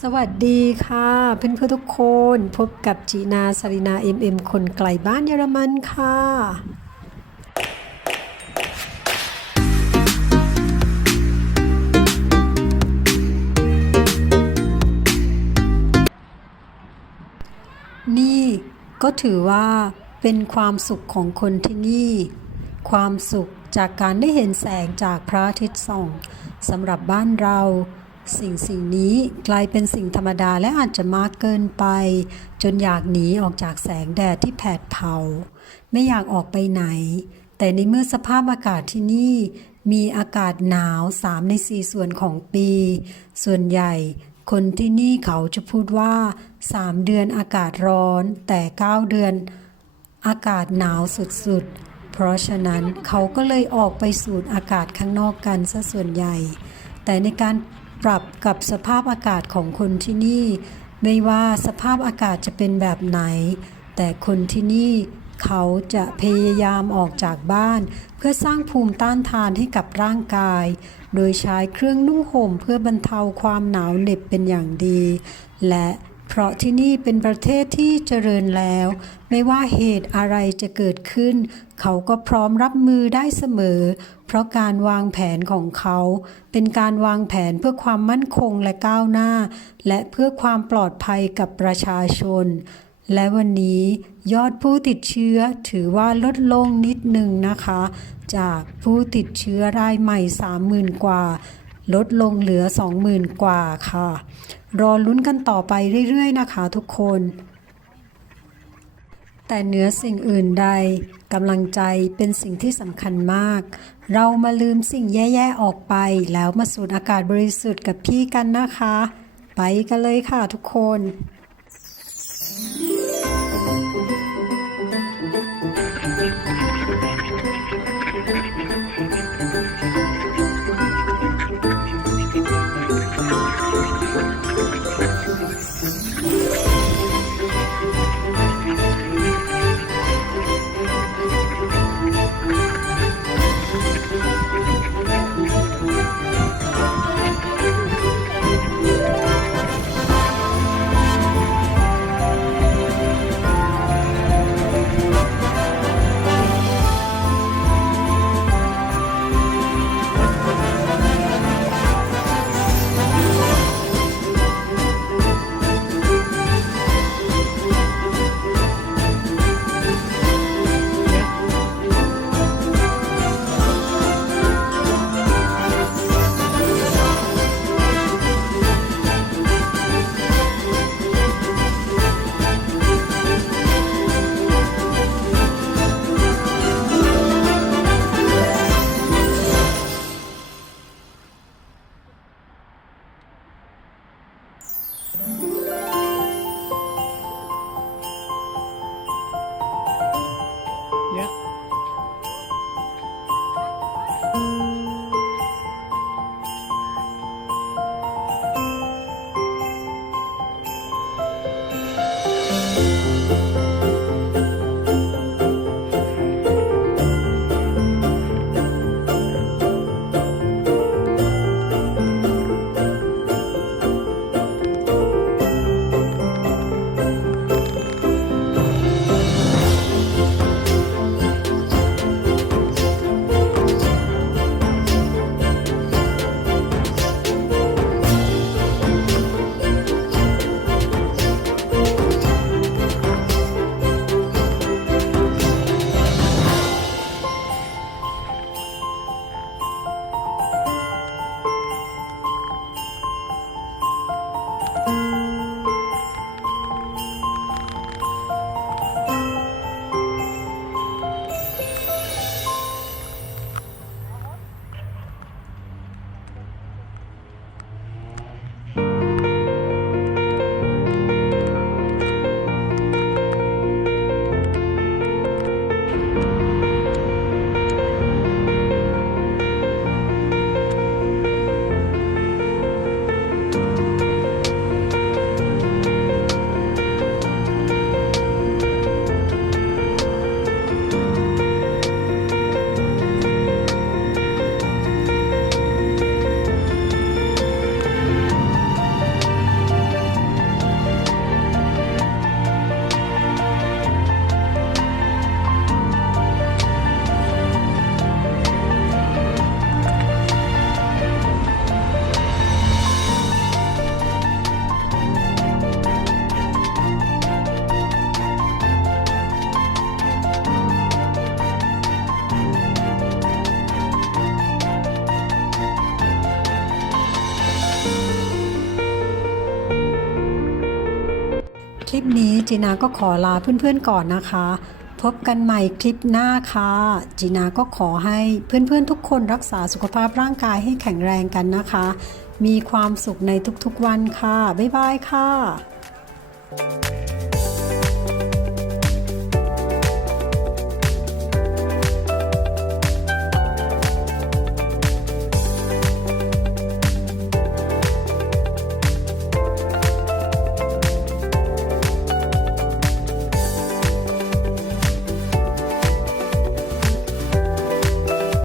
สวัสดีค่ะเพื่อนๆทุกคนพบกับจีนาสรินาคนไกลบ้านเยอรมันค่ะนี่ก็ถือว่าเป็นความสุขของคนที่นี่ความสุขจากการได้เห็นแสงจากพระอาทิตย์ส่องสำหรับบ้านเราสิ่งนี้กลายเป็นสิ่งธรรมดาและอาจจะมากเกินไปจนอยากหนีออกจากแสงแดดที่แผดเผาไม่อยากออกไปไหนแต่ในเมื่อสภาพอากาศที่นี่มีอากาศหนาว3 ใน 4ส่วนของปีส่วนใหญ่คนที่นี่เขาจะพูดว่า3 เดือนอากาศร้อนแต่9 เดือนอากาศหนาวสุดๆเพราะฉะนั้นเขาก็เลยออกไปสูดอากาศข้างนอกกันซะส่วนใหญ่แต่ในการปรับกับสภาพอากาศของคนที่นี่ไม่ว่าสภาพอากาศจะเป็นแบบไหนแต่คนที่นี่เขาจะพยายามออกจากบ้านเพื่อสร้างภูมิต้านทานให้กับร่างกายโดยใช้เครื่องนุ่งห่มเพื่อบรรเทาความหนาวเหน็บเป็นอย่างดีและเพราะที่นี่เป็นประเทศที่เจริญแล้วไม่ว่าเหตุอะไรจะเกิดขึ้นเขาก็พร้อมรับมือได้เสมอเพราะการวางแผนของเขาเป็นการวางแผนเพื่อความมั่นคงและก้าวหน้าและเพื่อความปลอดภัยกับประชาชนและวันนี้ยอดผู้ติดเชื้อถือว่าลดลงนิดหนึ่งนะคะจากผู้ติดเชื้อรายใหม่ 30,000 กว่าลดลงเหลือ 20,000 กว่าค่ะรอลุ้นกันต่อไปเรื่อยๆนะคะทุกคนแต่เหนือสิ่งอื่นใดกำลังใจเป็นสิ่งที่สำคัญมากเรามาลืมสิ่งแย่ๆออกไปแล้วมาสูดอากาศบริสุทธิ์กับพี่กันนะคะไปกันเลยค่ะทุกคน ลิปนี้จีน่าก็ขอลาเพื่อนๆก่อนนะคะ พบกันใหม่คลิปหน้าค่ะจีน่าก็ขอให้เพื่อนๆทุกคนรักษาสุขภาพร่างกายให้แข็งแรงกันนะคะ มีความสุขในทุกๆวันค่ะบ๊ายบายค่ะ